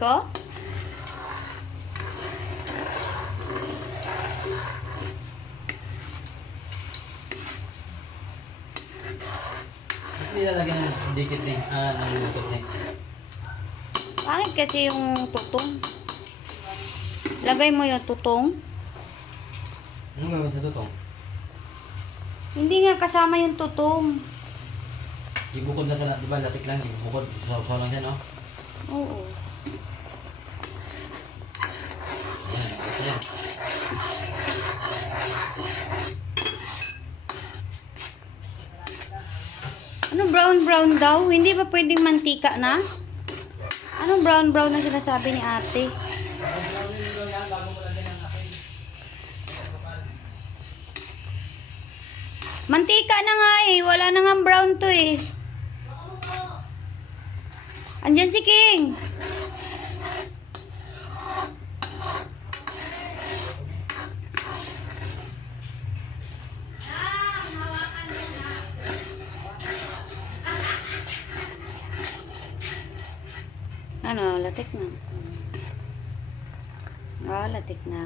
ko? Hindi lalagyan ng dikit din. Ng lutot din. Pangit kasi yung tutong. Lagay mo yung tutong. Anong gawin sa tutong? Hindi nga kasama yung tutong. Ibukod na sa, di ba, latik lang. Ibukod. Susaw-saw lang siya, no? Oo. Ayan, ito yan. Ano brown daw? Hindi ba pwedeng mantika na? Anong brown na sinasabi ni ate? Mantika na nga eh. Wala na nga brown to eh. Andyan si King. Ano, latik na. Oh, latik na.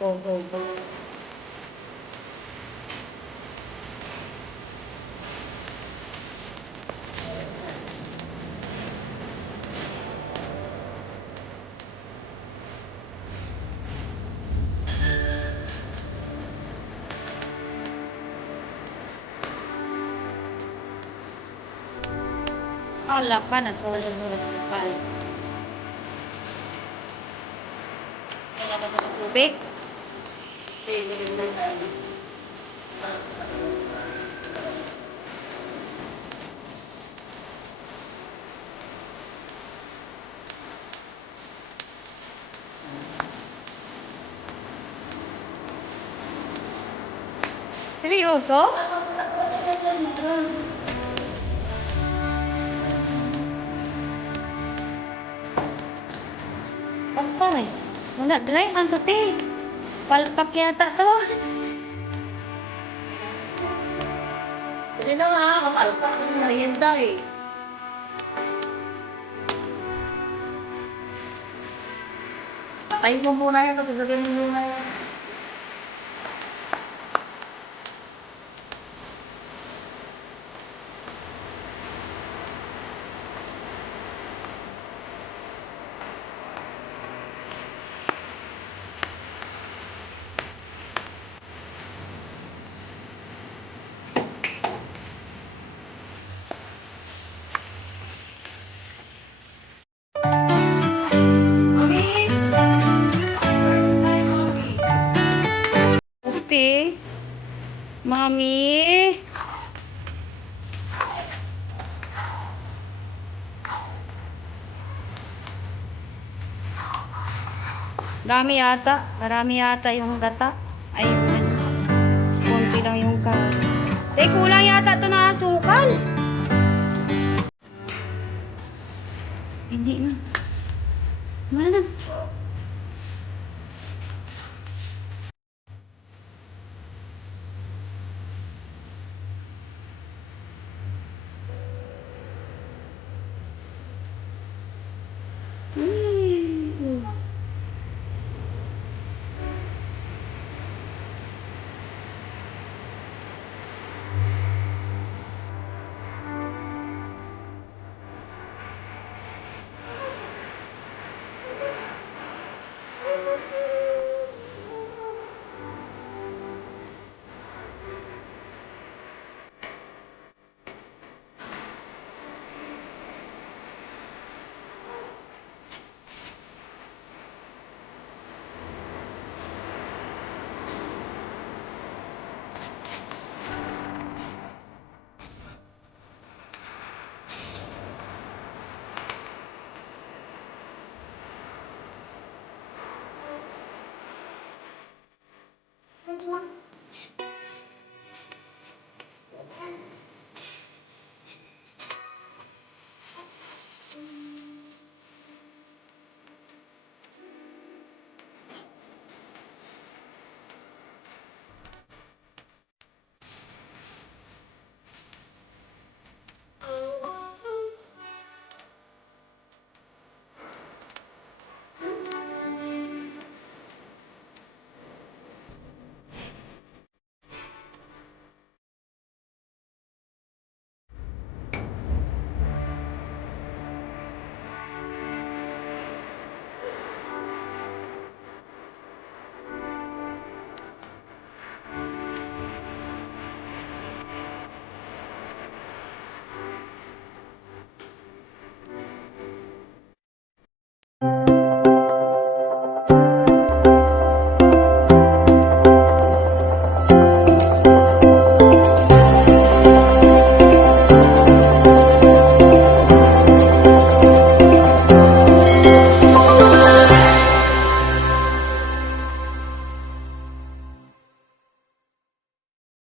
Go. Ala, panas. Oras pa. Kaya ba sa tubig? Seryoso? Basta eh. Wala, dry man to te. Palpak yata to. Dali na nga, kapalpak yung merienda eh. Patayin mo muna yan, pagkagawin mo muna yan. Mami? Dami yata. Marami yata yung data. Ay, konti lang yung kulang yata ito na asukal. Hindi na. Wala na. Hmm.